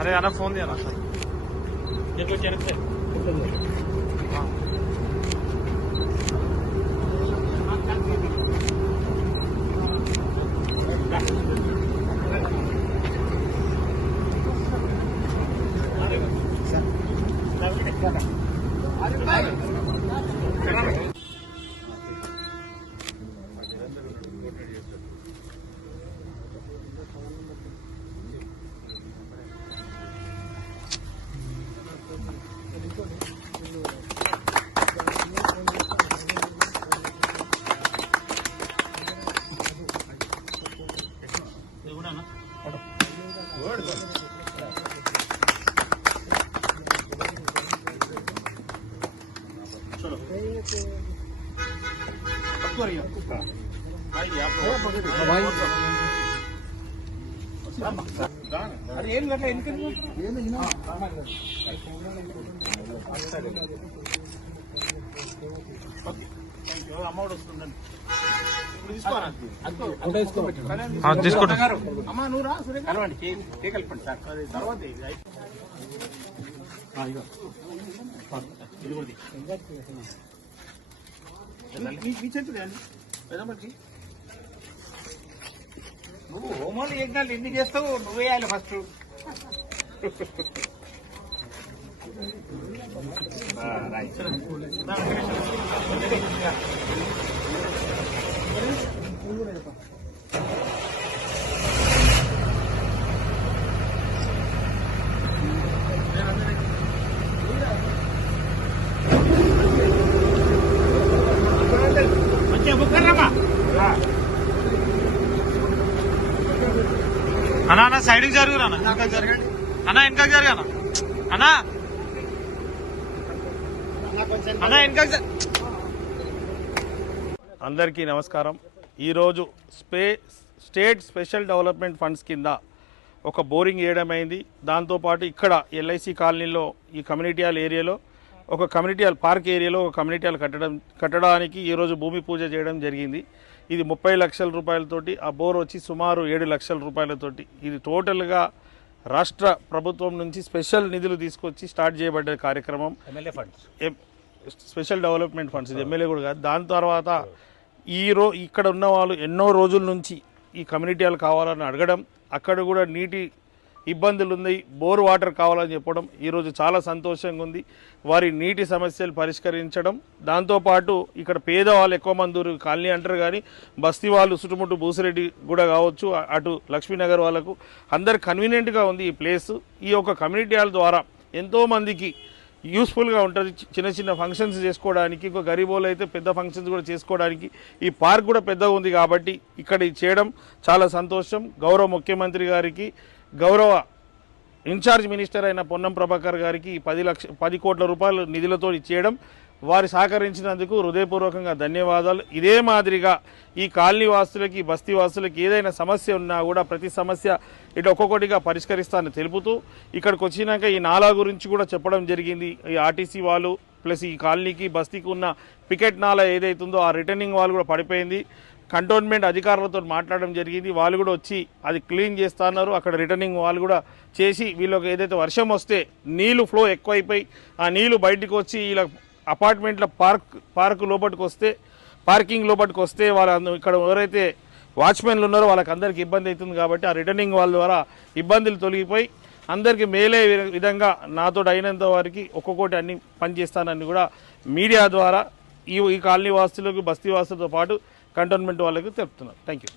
अरे आना फोन दिया ना सर నువ్వు హోమోలు యజ్ఞాలు ఎన్ని చేస్తావు నువ్వు వేయాలి ఫస్ట్. అన్నా అన్న సైడ్కి జరుగురా అన్న వెనకకి జరుగు అన్న అన్న వెనకకి. అందరికీ నమస్కారం. ఈరోజు స్టేట్ స్పెషల్ డెవలప్మెంట్ ఫండ్స్ కింద ఒక బోరింగ్ వేయడమైంది. దాంతోపాటు ఇక్కడ ఎల్ఐసి కాలనీలో ఈ కమ్యూనిటీ హాల్ ఏరియాలో ఒక కమ్యూనిటీ హాల్ పార్క్ ఏరియాలో ఒక కమ్యూనిటీ హాల్ కట్టడానికి ఈరోజు భూమి పూజ చేయడం జరిగింది. ఇది 30 లక్షల రూపాయలతోటి, ఆ బోర్ వచ్చి సుమారు 7 లక్షల రూపాయలతోటి. ఇది టోటల్గా రాష్ట్ర ప్రభుత్వం నుంచి స్పెషల్ నిధులు తీసుకొచ్చి స్టార్ట్ చేయబడ్డ కార్యక్రమం. MLA funds, special development funds, ఇది ఎమ్మెల్యే కూడా కాదు. దాని తర్వాత ఇక్కడ ఉన్న వాళ్ళు ఎన్నో రోజుల నుంచి ఈ కమ్యూనిటీ హాల్ కావాలని అడగడం, అక్కడ కూడా నీటి ఇబ్బందులు ఉన్నాయి, బోర్ వాటర్ కావాలని చెప్పడం ఈరోజు చాలా సంతోషంగా ఉంది. వారి నీటి సమస్యలు పరిష్కరించడం, దాంతోపాటు ఇక్కడ పేదవాళ్ళు ఎక్కువ మంది కాలనీ అంటారు కానీ బస్తీ వాళ్ళు చుట్టుముట్టు బూసిరెడ్డి కూడా కావచ్చు, అటు లక్ష్మీనగర్ వాళ్ళకు అందరు కన్వీనియంట్గా ఉంది ఈ ప్లేస్. ఈ యొక్క కమ్యూనిటీ హాల్ ద్వారా ఎంతోమందికి యూస్ఫుల్గా ఉంటుంది. చిన్న చిన్న ఫంక్షన్స్ చేసుకోవడానికి, ఇంకో గరీబోళ్ళు అయితే పెద్ద ఫంక్షన్స్ కూడా చేసుకోవడానికి ఈ పార్క్ కూడా పెద్దగా ఉంది కాబట్టి ఇక్కడ చేయడం చాలా సంతోషం. గౌరవ ముఖ్యమంత్రి గారికి, గౌరవ ఇన్ఛార్జ్ మినిస్టర్ అయిన పొన్నం ప్రభాకర్ గారికి 10 కోట్ల రూపాయలు నిధులతో చేయడం, వారి సహకరించినందుకు హృదయపూర్వకంగా ధన్యవాదాలు. ఇదే మాదిరిగా ఈ కాలనీ వాసులకి, బస్తీ వాసులకి ఏదైనా సమస్య ఉన్నా కూడా ప్రతి సమస్య ఇటు ఒక్కొక్కటిగా పరిష్కరిస్తానని తెలుపుతూ ఇక్కడికి వచ్చినాక ఈ నాలా గురించి కూడా చెప్పడం జరిగింది. ఈ ఆర్టీసీ వాళ్ళు ప్లస్ ఈ కాలనీకి బస్తీకి ఉన్న పికెట్ నాలా ఏదైతుందో ఆ రిటర్నింగ్ వాళ్ళు కూడా పడిపోయింది. కంటోన్మెంట్ అధికారులతో మాట్లాడడం జరిగింది, వాళ్ళు కూడా వచ్చి అది క్లీన్ చేస్తున్నారు. అక్కడ రిటర్నింగ్ వాళ్ళు కూడా చేసి వీళ్ళకి ఏదైతే వర్షం వస్తే నీళ్లు ఫ్లో ఎక్కువైపోయి ఆ నీళ్లు బయటకు వచ్చి ఇలా అపార్ట్మెంట్ల పార్క్ లోపలికి వస్తే, పార్కింగ్ లోపలికి వస్తే వాళ్ళ ఇక్కడ ఎవరైతే వాచ్మెన్లు ఉన్నారో వాళ్ళకి అందరికీ ఇబ్బంది అవుతుంది. కాబట్టి ఆ రిటర్నింగ్ వాళ్ళ ద్వారా ఇబ్బందులు తొలగిపోయి అందరికీ మేలే విధంగా నాతో అయినంత వారికి ఒక్కొక్కటి అన్ని పనిచేస్తానని కూడా మీడియా ద్వారా ఈ కాలనీ వాసులకు, బస్తీ వాసులతో పాటు కంటోన్మెంట్ వాళ్ళకి తెలుపుతున్నారు. Thank you.